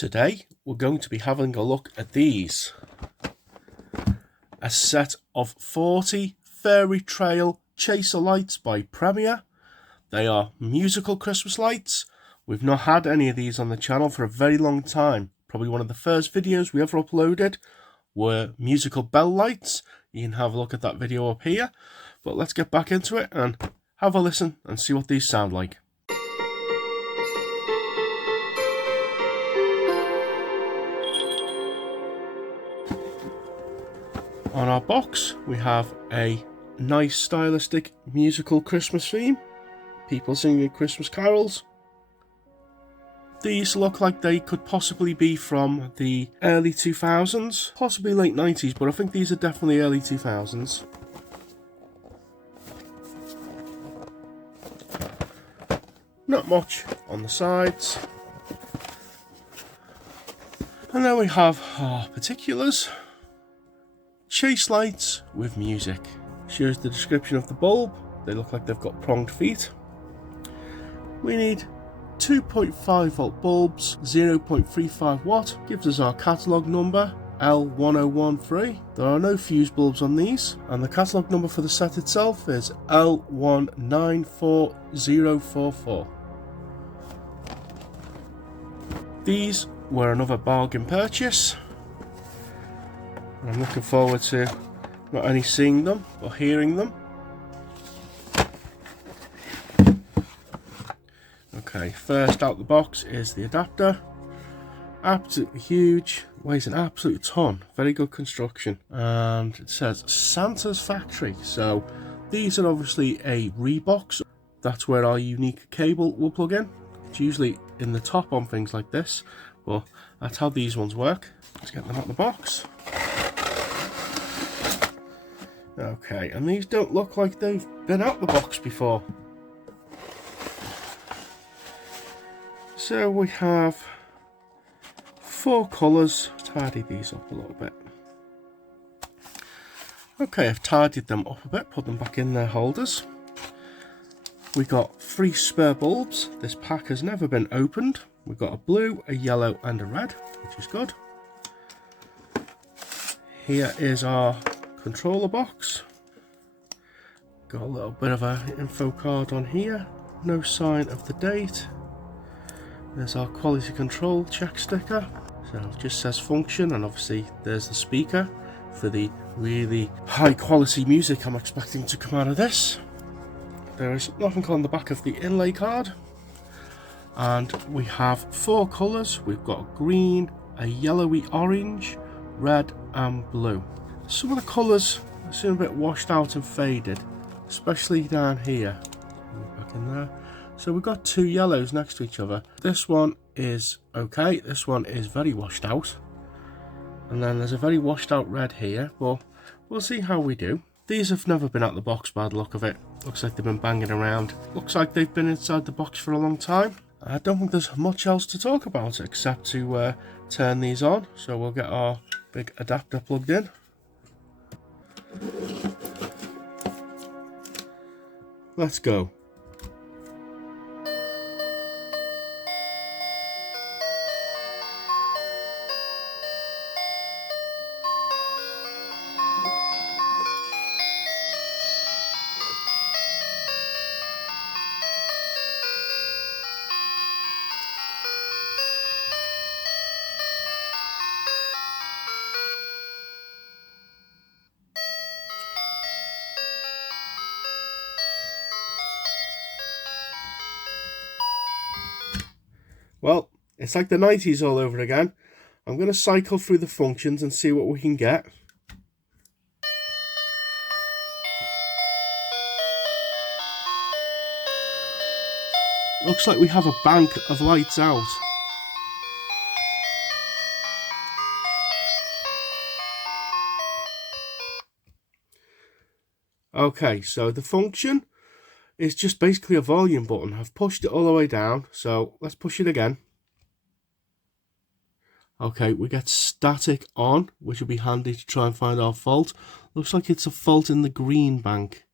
Today we're going to be having a look at these. A set of 40 Fairy Trail Chaser lights by Premier. They are musical Christmas lights. We've not had any of these on the channel for a very long time. Probably one of the first videos we ever uploaded were musical bell lights. You can have a look at that video up here. But let's get back into it and have a listen and see what these sound like. On our box we have a nice stylistic musical Christmas theme. People singing Christmas carols. These look like they could possibly be from the early 2000s, possibly late 90s, but I think these are definitely early 2000s. Not much on the sides. And then we have our particulars. Chase lights with music. Shows the description of the bulb. They look like they've got pronged feet. We need 2.5 volt bulbs, 0.35 watt. Gives us our catalogue number, L1013. There are no fuse bulbs on these. And the catalogue number for the set itself is L194044. These were another bargain purchase. I'm looking forward to not only seeing them, but hearing them. Okay, first out the box is the adapter. Absolutely huge, weighs an absolute ton, very good construction. And it says Santa's Factory, so these are obviously a rebox. That's where our unique cable will plug in. It's usually in the top on things like this, but that's how these ones work. Let's get them out the box. Okay, and these don't look like they've been out the box before. So we have 4 colours. Tidy these up a little bit. Okay, I've tidied them up a bit, put them back in their holders. We got 3 spare bulbs. This pack has never been opened. We've got a blue, a yellow and a red, which is good. Here is our controller box. Got a little bit of an info card on here. No sign of the date. There's our quality control check sticker. So it just says function, and obviously there's the speaker for the really high quality music I'm expecting to come out of this. There is nothing on the back of the inlay card. And we have 4 colours. We've got green, a yellowy orange, red and blue. Some of the colours seem a bit washed out and faded, especially down here. Back in there. So we've got 2 yellows next to each other. This one is okay, this one is very washed out. And then there's a very washed out red here, but we'll see how we do. These have never been out the box by the look of it. Looks like they've been banging around. Looks like they've been inside the box for a long time. I don't think there's much else to talk about except to turn these on. So we'll get our big adapter plugged in. Let's go. Well, it's like the 90s all over again. I'm going to cycle through the functions and see what we can get. Looks like we have a bank of lights out. Okay, so the function is just basically a volume button. I've pushed it all the way down, so let's push it again. Okay, we get static on, which will be handy to try and find our fault. Looks like it's a fault in the green bank.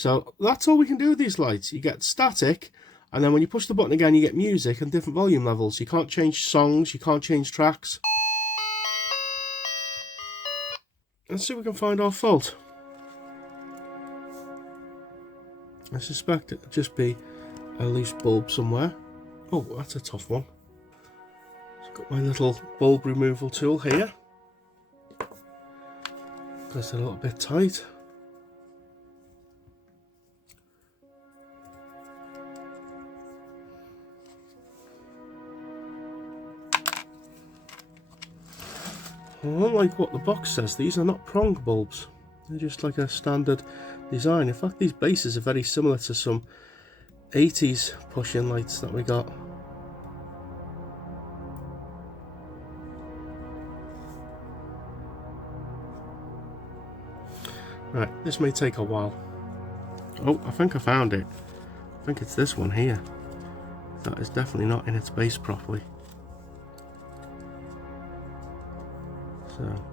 So that's all we can do with these lights. You get static, and then when you push the button again you get music and different volume levels. You can't change songs, you can't change tracks. Let's see if we can find our fault. I suspect it'll just be a loose bulb somewhere. Oh, that's a tough one. I've got my little bulb removal tool here. That's a little bit tight. Unlike what the box says, these are not prong bulbs. They're just like a standard design. In fact, these bases are very similar to some 80s push-in lights that we got. Right, this may take a while. Oh, I think I found it. I think it's this one here. That is definitely not in its base properly. So,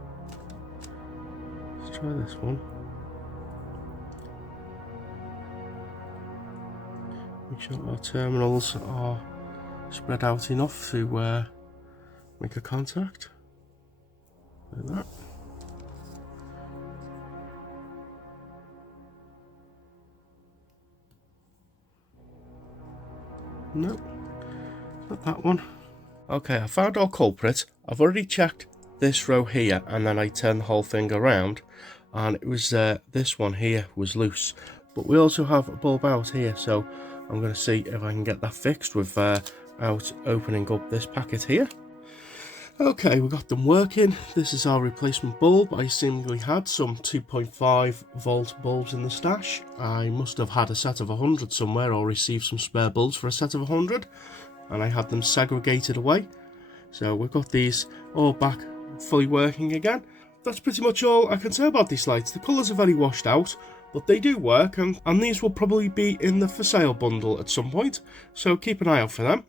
let's try this one. Make sure our terminals are spread out enough to make a contact. Like that. Nope, not that one. Okay, I found our culprit. I've already checked this row here, and then I turned the whole thing around, and it was this one here was loose. But we also have a bulb out here, so I'm going to see if I can get that fixed without opening up this packet here. Okay, we got them working. This is our replacement bulb. I seemingly had some 2.5 volt bulbs in the stash. I must have had a set of 100 somewhere, or received some spare bulbs for a set of 100, and I had them segregated away. So we've got these all back fully working again. That's pretty much all I can say about these lights. The colours are very washed out, but they do work, and these will probably be in the for sale bundle at some point, so keep an eye out for them.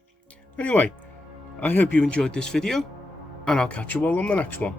Anyway, I hope you enjoyed this video, and I'll catch you all on the next one.